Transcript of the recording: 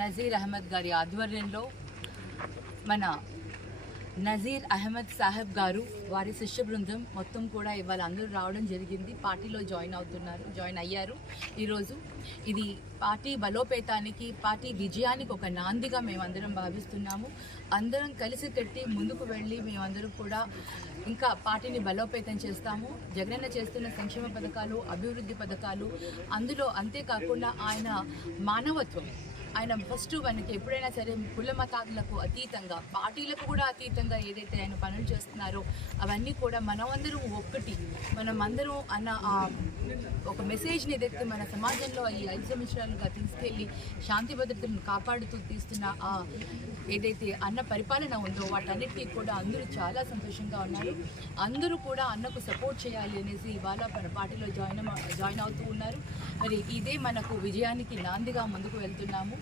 నజీర్ అహ్మద్ గారి ఆధ్వర్యంలో మన నజీర్ అహ్మద్ సాహెబ్ గారు వారి శిష్య బృందం మొత్తం కూడా ఇవాళ అందరూ రావడం జరిగింది. పార్టీలో జాయిన్ అయ్యారు. ఈరోజు ఇది పార్టీ బలోపేతానికి, పార్టీ విజయానికి ఒక నాందిగా మేమందరం భావిస్తున్నాము. అందరం కలిసి కట్టి ముందుకు వెళ్ళి మేమందరం కూడా ఇంకా పార్టీని బలోపేతం చేస్తాము. జగనన్న చేస్తున్న సంక్షేమ పథకాలు, అభివృద్ధి పథకాలు, అందులో అంతేకాకుండా ఆయన మానవత్వం, ఆయన ఫస్ట్ మనకి ఎప్పుడైనా సరే కుల మతాలకు అతీతంగా, పార్టీలకు కూడా అతీతంగా ఏదైతే ఆయన పనులు చేస్తున్నారో అవన్నీ కూడా మనమందరం ఒక్కటి, మనమందరం అన్న ఒక మెసేజ్ని ఏదైతే మన సమాజంలో ఈ 5 సంవత్సరాలుగా తీసుకెళ్ళి శాంతి భద్రతను కాపాడుతూ తీస్తున్న ఏదైతే అన్న పరిపాలన ఉందో వాటన్నిటికీ కూడా అందరూ చాలా సంతోషంగా ఉన్నారు. అందరూ కూడా అన్నకు సపోర్ట్ చేయాలి అనేసి ఇవాళ మన పార్టీలో జాయిన్ అవుతూ ఉన్నారు. మరి ఇదే మనకు విజయానికి నాందిగా ముందుకు వెళ్తున్నాము.